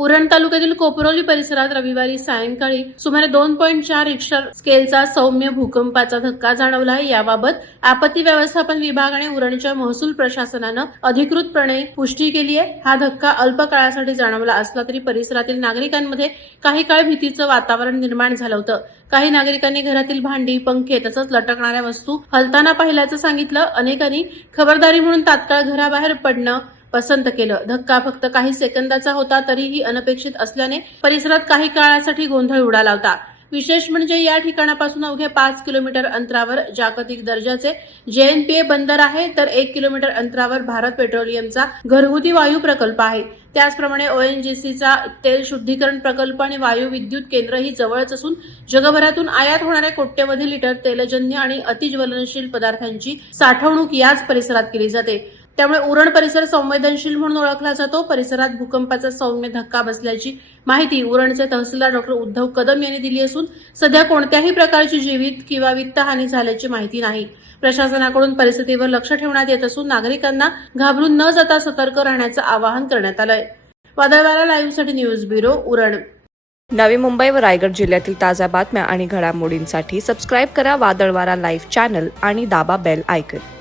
उरण तालुक्यातील कोपरोली परिसरात रविवारी सायंकाळी सुमारे 2.4 रिक्टर स्केलचा सौम्य भूकंपाचा धक्का जाणवला आहे। याबाबत आपत्ती व्यवस्थापन विभाग आणि उरणच्या महसूल प्रशासनानं अधिकृतपणे पुष्टी केली आहे। हा धक्का अल्प काळासाठी जाणवला असला तरी परिसरातील नागरिकांमध्ये काही काळ भीतीचं वातावरण निर्माण झालं होतं। काही नागरिकांनी घरातील भांडी, पंखे तसंच लटकणाऱ्या वस्तू हलताना पाहिल्याचं सांगितलं। अनेकांनी खबरदारी म्हणून तात्काळ घराबाहेर पडणं पसंत केलं। धक्का फक्त काही सेकंदाचा होता तरीही अनपेक्षित असल्याने परिसरात काही काळासाठी गोंधळ उडाला होता। विशेष म्हणजे या ठिकाणापासून अवघ्या 5 किलोमीटर अंतरावर जागतिक दर्जाचे JNPA बंदर आहे, तर 1 किलोमीटर अंतरावर भारत पेट्रोलियमचा घरगुती वायू प्रकल्प आहे। त्याचप्रमाणे ONGCचा तेल शुद्धीकरण प्रकल्प आणि वायू विद्युत केंद्र ही जवळच असून जगभरातून आयात होणाऱ्या कोट्यवधी लिटर तेलजन्य आणि अतिज्वलनशील पदार्थांची साठवणूक याच परिसरात केली जाते। त्यामुळे उरण परिसर संवेदनशील म्हणून ओळखला जातो। परिसरात भूकंपाचा सौम्य धक्का बसल्याची माहिती उरणचे तहसीलदार डॉ. उद्धव कदम यांनी दिली असून सध्या कोणत्याही प्रकारची जीवित किंवा वित्तहानी झाल्याची माहिती नाही। प्रशासनाकडून परिस्थितीवर लक्ष ठेवण्यात येत असून नागरिकांना घाबरून न जाता सतर्क राहण्याचं आवाहन करण्यात आलंय। वादळवारा लाईव्हसाठी न्यूज ब्युरो, उरण। नवी मुंबई व रायगड जिल्ह्यातील ताज्या बातम्या आणि घडामोडींसाठी सबस्क्राईब करा वादळवारा लाईव्ह चॅनल आणि दाबा बेल आयकॉन।